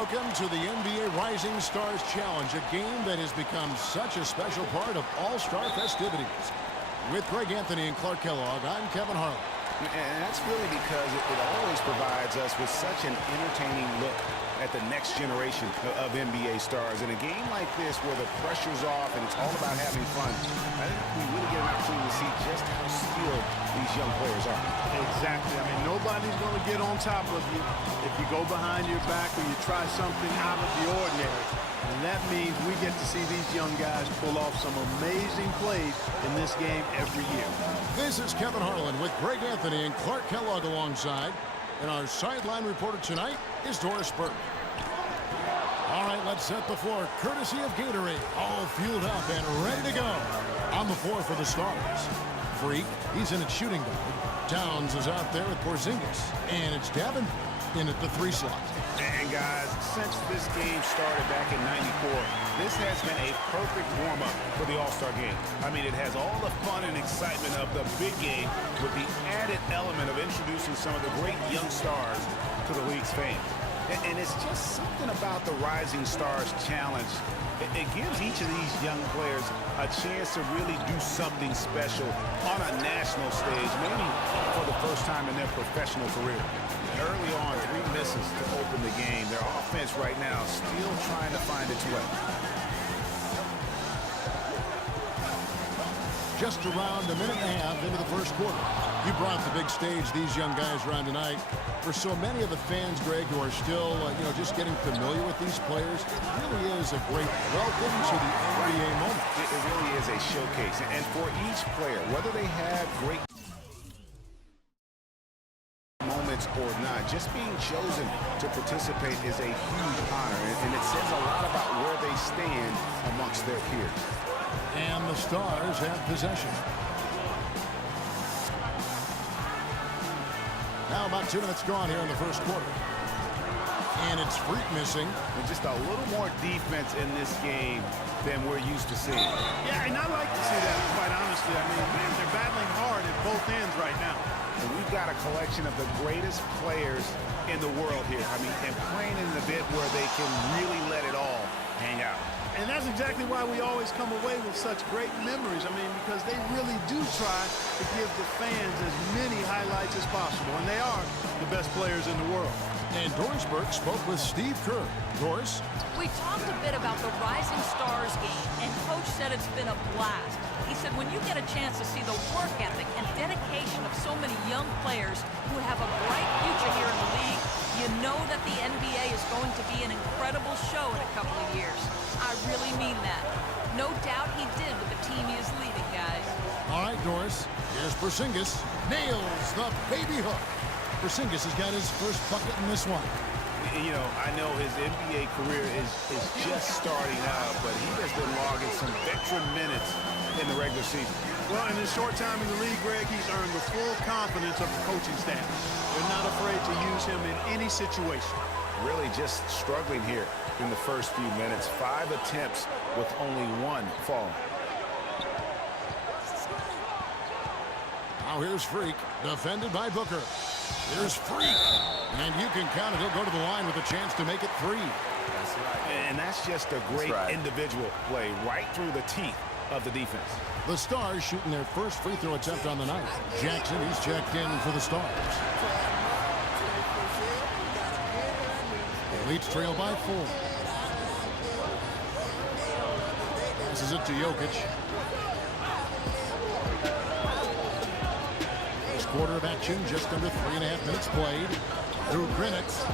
Welcome to the NBA Rising Stars Challenge, a game that has become such a special part of All-Star festivities. With Greg Anthony and Clark Kellogg, I'm Kevin Harlan. And that's really because it always provides us with such an entertaining look at the next generation of NBA stars. In a game like this where the pressure's off and it's all about having fun, I think we really get an opportunity to see just how skilled these young players are. Exactly. I mean, nobody's going to get on top of you if you go behind your back or you try something out of the ordinary. And that means we get to see these young guys pull off some amazing plays in this game every year. This is Kevin Harlan with Greg Anthony and Clark Kellogg alongside. And our sideline reporter tonight is Doris Burke. All right, let's set the floor. Courtesy of Gatorade. All fueled up and ready to go. On the floor for the Stars. Freak, he's in at shooting guard. Towns is out there with Porzingis. And it's Davenport in at the 3 slot. And guys, since this game started back in '94, this has been a perfect warm-up for the All-Star game. I mean, it has all the fun and excitement of the big game with the added element of introducing some of the great young stars to the league's fame. And it's just something about the Rising Stars Challenge. It gives each of these young players a chance to really do something special on a national stage, maybe for the first time in their professional career. Early on, 3 misses to open the game. Their offense right now still trying to find its way. Just around a minute and a half into the first quarter. You brought the big stage these young guys around tonight. For so many of the fans, Greg, who are still, just getting familiar with these players, it really is a great welcome to the NBA moment. It really is a showcase. And for each player, whether they have great moments or not, just being chosen to participate is a huge honor. And it says a lot about where they stand amongst their peers. And the Stars have possession. Now about 2 minutes gone here in the first quarter. And it's Freak missing. And just a little more defense in this game than we're used to seeing. Yeah, and I like to see that, quite honestly. I mean, man, they're battling hard at both ends right now. And we've got a collection of the greatest players in the world here. I mean, and playing in the bit where they can really let it all hang out. And that's exactly why we always come away with such great memories. I mean, because they really do try to give the fans as many highlights as possible. And they are the best players in the world. And Doris Burke spoke with Steve Kerr. Doris? We talked a bit about the Rising Stars game, and Coach said it's been a blast. He said when you get a chance to see the work ethic and dedication of so many young players who have a bright future here in the league, you know that the NBA is going to be an incredible show in a couple of years. I really mean that. No doubt he did with the team he is leading, guys. All right, Doris. Here's Porzingis. Nails the baby hook. Porzingis has got his first bucket in this one. You know, I know his NBA career is just starting out, but he has been logging some veteran minutes in the regular season. Well, in his short time in the league, Greg, he's earned the full confidence of the coaching staff. They're not afraid to use him in any situation. Really just struggling here in the first few minutes. 5 attempts with only 1 falling. Now here's Freak, defended by Booker. Here's Freak, and you can count it. He'll go to the line with a chance to make it 3. That's right. And that's just a great individual play right through the teeth of the defense. The Stars shooting their first free throw attempt on the night. Jackson, he's checked in for the Stars. The Leafs trail by 4. Passes it to Jokic. Quarter of action, just under 3.5 minutes played. Through Grinitz.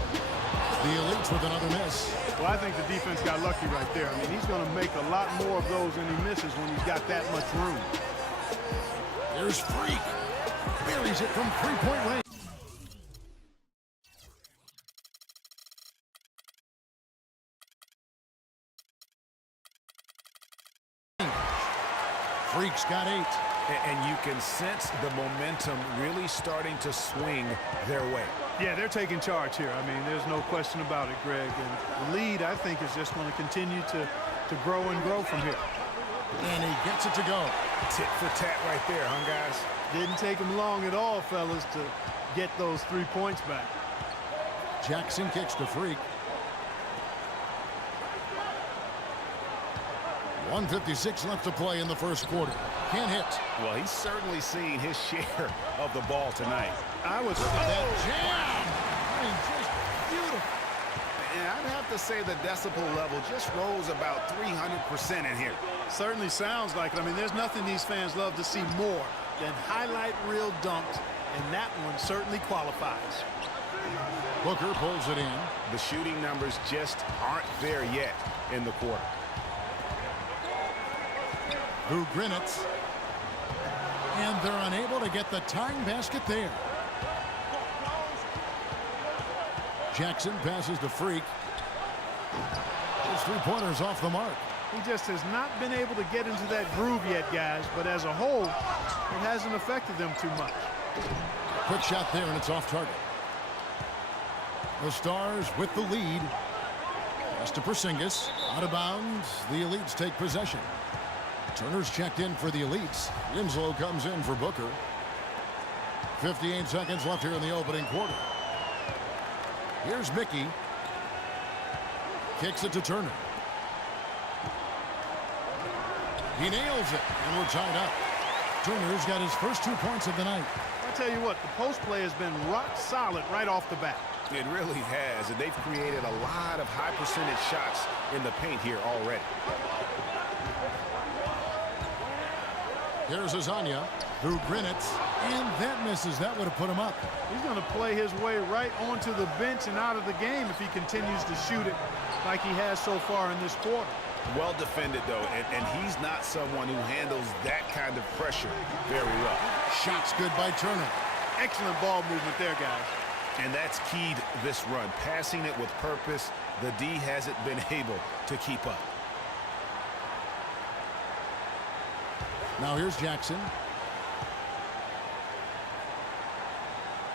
The Elites with another miss. Well, I think the defense got lucky right there. I mean, he's going to make a lot more of those than he misses when he's got that much room. There's Freak. Buries it from 3-point range. Freak's got 8. And you can sense the momentum really starting to swing their way. Yeah, they're taking charge here. I mean, there's no question about it, Greg. And the lead, I think, is just going to continue to grow and grow from here. And he gets it to go. Tit for tat right there, huh, guys? Didn't take him long at all, fellas, to get those 3 points back. Jackson kicks to Freak. 1:56 left to play in the first quarter. Can't hit. Well, he's certainly seen his share of the ball tonight. I was... That jam! I mean, just beautiful. And I'd have to say the decibel level just rose about 300% in here. Certainly sounds like it. I mean, there's nothing these fans love to see more than highlight reel dunks, and that one certainly qualifies. Booker pulls it in. The shooting numbers just aren't there yet in the quarter. Vugrinets. And they're unable to get the tying basket there. Jackson passes to Freak. His three-pointers off the mark. He just has not been able to get into that groove yet, guys, but as a whole, it hasn't affected them too much. Quick shot there, and it's off target. The Stars with the lead. Pass to Porzingis. Out of bounds. The Elites take possession. Turner's checked in for the Elites. Winslow comes in for Booker. 58 seconds left here in the opening quarter. Here's Mickey. Kicks it to Turner. He nails it, and we're tied up. Turner's got his first 2 points of the night. I tell you what, the post play has been rock solid right off the bat. It really has, and they've created a lot of high percentage shots in the paint here already. Here's Azania. Vugrinets, and that misses. That would have put him up. He's going to play his way right onto the bench and out of the game if he continues to shoot it like he has so far in this quarter. Well defended, though, and he's not someone who handles that kind of pressure very well. Shots good by Turner. Excellent ball movement there, guys. And that's keyed this run. Passing it with purpose, the D hasn't been able to keep up. Now here's Jackson.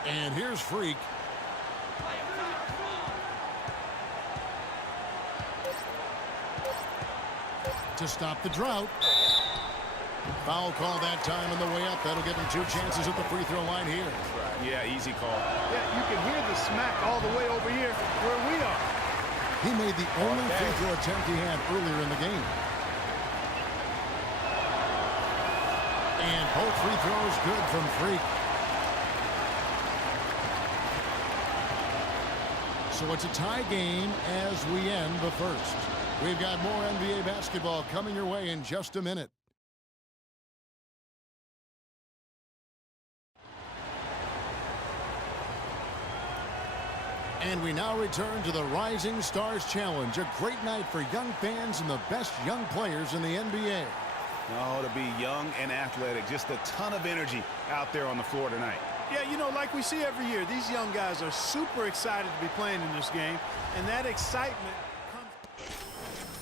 And here's Freak. To stop the drought. Foul call that time on the way up. That'll give him 2 chances at the free throw line here. Yeah, easy call. Yeah, you can hear the smack all the way over here where we are. He made the only free throw attempt he had earlier in the game. And both free throws good from Freak. So it's a tie game as we end the first. We've got more NBA basketball coming your way in just a minute. And we now return to the Rising Stars Challenge, a great night for young fans and the best young players in the NBA. Oh, to be young and athletic, just a ton of energy out there on the floor tonight. Yeah, you know, like we see every year, these young guys are super excited to be playing in this game, and that excitement comes...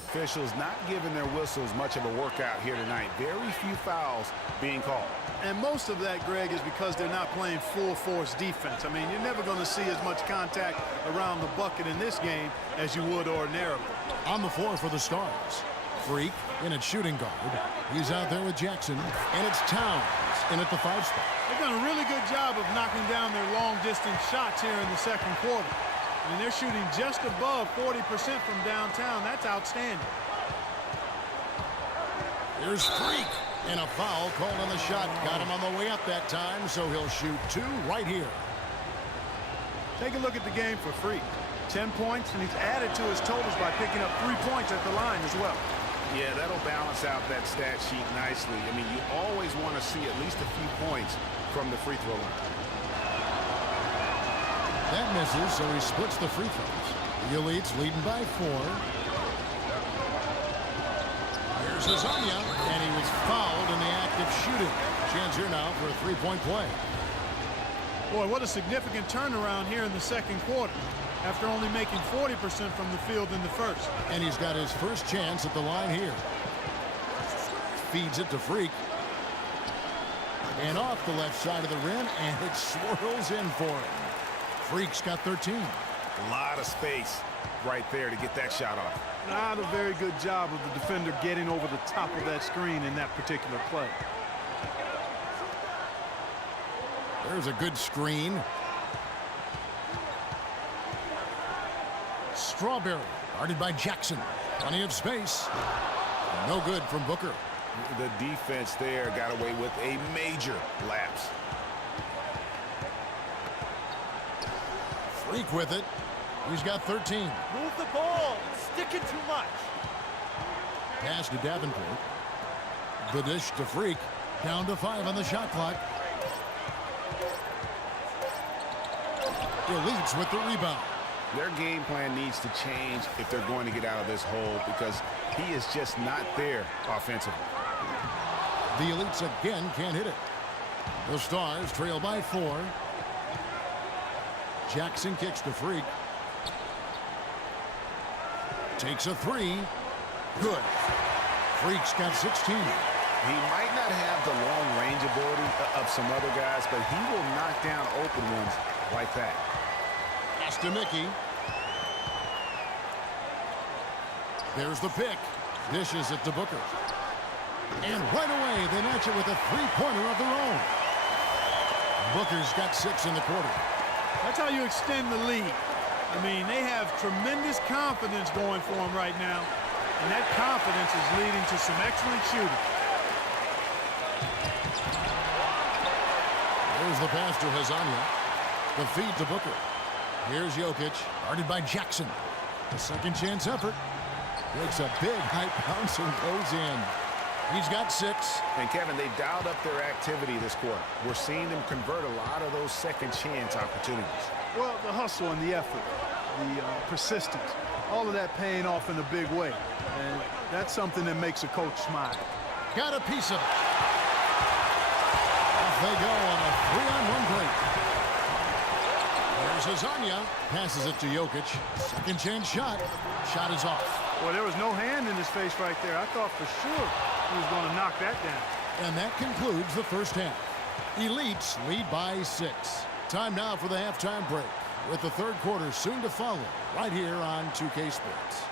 Officials not giving their whistles much of a workout here tonight. Very few fouls being called. And most of that, Greg, is because they're not playing full-force defense. I mean, you're never going to see as much contact around the bucket in this game as you would ordinarily. On the floor for the Stars, Freak in at shooting guard. He's out there with Jackson, and it's Towns in at the 5 spot. They've done a really good job of knocking down their long-distance shots here in the second quarter. I mean, they're shooting just above 40% from downtown. That's outstanding. Here's Freak. And a foul called on the shot. Got him on the way up that time, so he'll shoot 2 right here. Take a look at the game for Freak. 10 points, and he's added to his totals by picking up 3 points at the line as well. Yeah, that'll balance out that stat sheet nicely. I mean, you always want to see at least a few points from the free throw line. That misses, so he splits the free throws. The Elites leading by 4. Here's Azania, and he was fouled in the act of shooting. Chance here now for a 3-point play. Boy, what a significant turnaround here in the second quarter after only making 40% from the field in the first. And he's got his first chance at the line here. Feeds it to Freak. And off the left side of the rim, and it swirls in for him. Freak's got 13. A lot of space right there to get that shot off. Not a very good job of the defender getting over the top of that screen in that particular play. There's a good screen. Strawberry, guarded by Jackson. Plenty of space. No good from Booker. The defense there got away with a major lapse. Freak with it. He's got 13. Move the ball. It's sticking too much. Pass to Davenport. The dish to Freak. Down to 5 on the shot clock. Elites with the rebound. Their game plan needs to change if they're going to get out of this hole because he is just not there offensively. The Elites again can't hit it. The Stars trail by 4. Jackson kicks to Freak. Takes a 3. Good. Freak's got 16. He might not have the long-range ability of some other guys, but he will knock down open ones like that. Pass to Mickey. There's the pick. Dishes it to Booker. And right away, they match it with a three-pointer of their own. Booker's got 6 in the quarter. That's how you extend the lead. I mean, they have tremendous confidence going for them right now. And that confidence is leading to some excellent shooting. There's the pass to Hazanya. The feed to Booker. Here's Jokic, guarded by Jackson. A second chance effort. Takes a big high bounce and goes in. He's got 6. And Kevin, they've dialed up their activity this quarter. We're seeing them convert a lot of those second chance opportunities. Well, the hustle and the effort, the persistence, all of that paying off in a big way. And that's something that makes a coach smile. Got a piece of it. Off they go on a 3-on-1 break. There's Hazanya. Passes it to Jokic. Second chance shot. Shot is off. Well, there was no hand in his face right there. I thought for sure he was going to knock that down. And that concludes the first half. Elites lead by 6. Time now for the halftime break, with the third quarter soon to follow, right here on 2K Sports.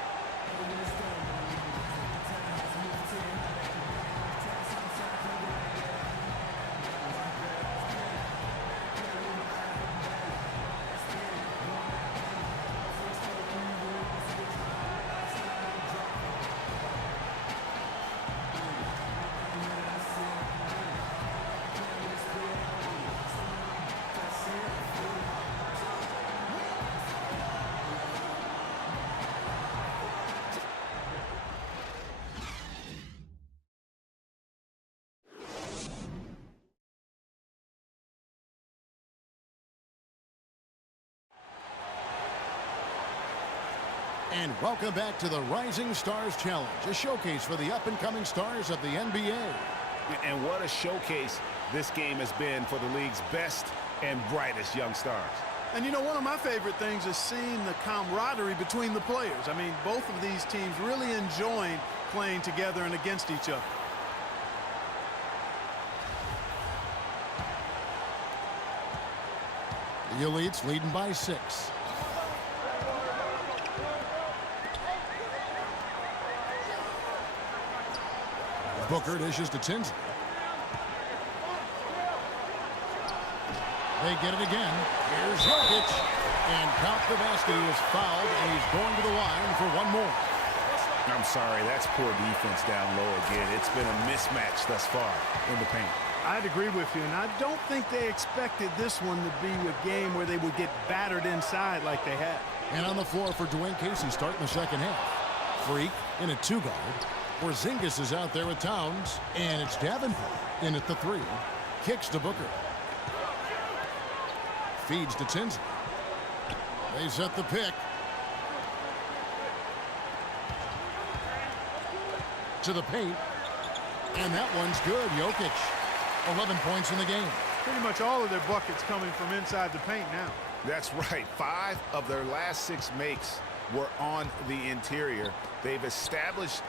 And welcome back to the Rising Stars Challenge, a showcase for the up-and-coming stars of the NBA. And what a showcase this game has been for the league's best and brightest young stars. And you know, one of my favorite things is seeing the camaraderie between the players. I mean, both of these teams really enjoying playing together and against each other. The Elites leading by 6. Booker dishes to Tinsley. They get it again. Here's Jokic. And count the basket. He is fouled, and he's going to the line for one more. I'm sorry, that's poor defense down low again. It's been a mismatch thus far in the paint. I'd agree with you, and I don't think they expected this one to be a game where they would get battered inside like they had. And on the floor for Dwayne Casey starting the second half. Freak in a 2-guard. Porzingis is out there with Towns, and it's Davenport in at the 3. Kicks to Booker. Feeds to Tinsley. They set the pick. To the paint. And that one's good. Jokic, 11 points in the game. Pretty much all of their buckets coming from inside the paint now. That's right. 5 of their last 6 makes were on the interior. They've established